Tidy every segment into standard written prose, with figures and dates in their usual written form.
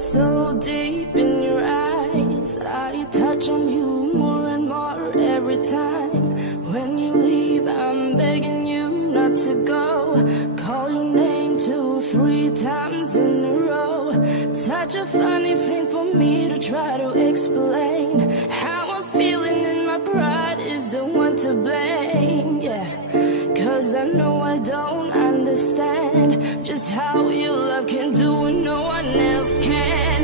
so deep in your eyes. I touch on you more and more every time. When you leave, I'm begging you not to go. Call your name 2, 3 times in a row. Such a funny thing for me to try to explain. How I'm feeling and my pride is the one to blame, yeah. Cause I know I don't understand just how your love can do what no one else can.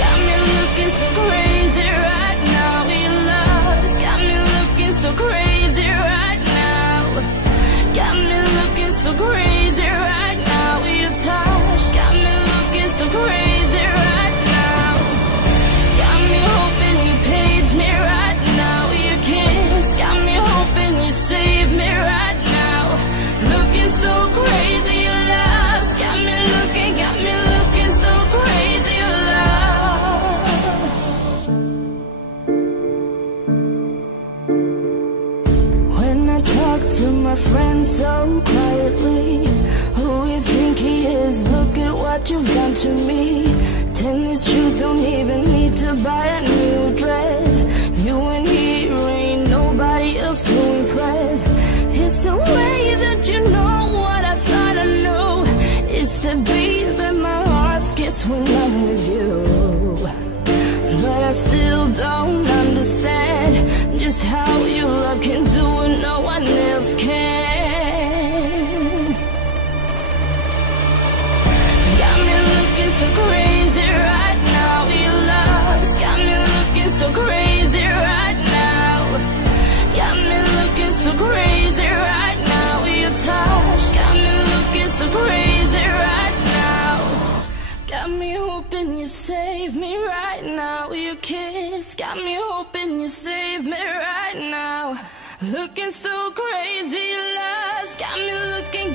Got me looking so crazy right now. Your love's got me looking so crazy right now. Got me looking so crazy right now. Your touch got me looking so crazy right now. Got me hoping you page me right now. Your kiss got me hoping you save me right now. Looking so crazy, your love's got me looking so crazy, your love. When I talk to my friends so quietly, who you think he is? Look at what you've done to me. Tennis shoes, don't even need to buy a new dress. You and he ain't nobody else to impress. It's the way that you know what I thought I knew. It's the beat that my heart skips when I'm with you. But I still don't understand just how your love can do what no one else can. Got me looking so crazy right now. Your love's got me looking so crazy right now. Got me looking so crazy right now. Your touch got me looking so crazy right now. Got me hoping you save me right now. Your kiss got me hoping you save me right now. Looking so crazy, love's got me looking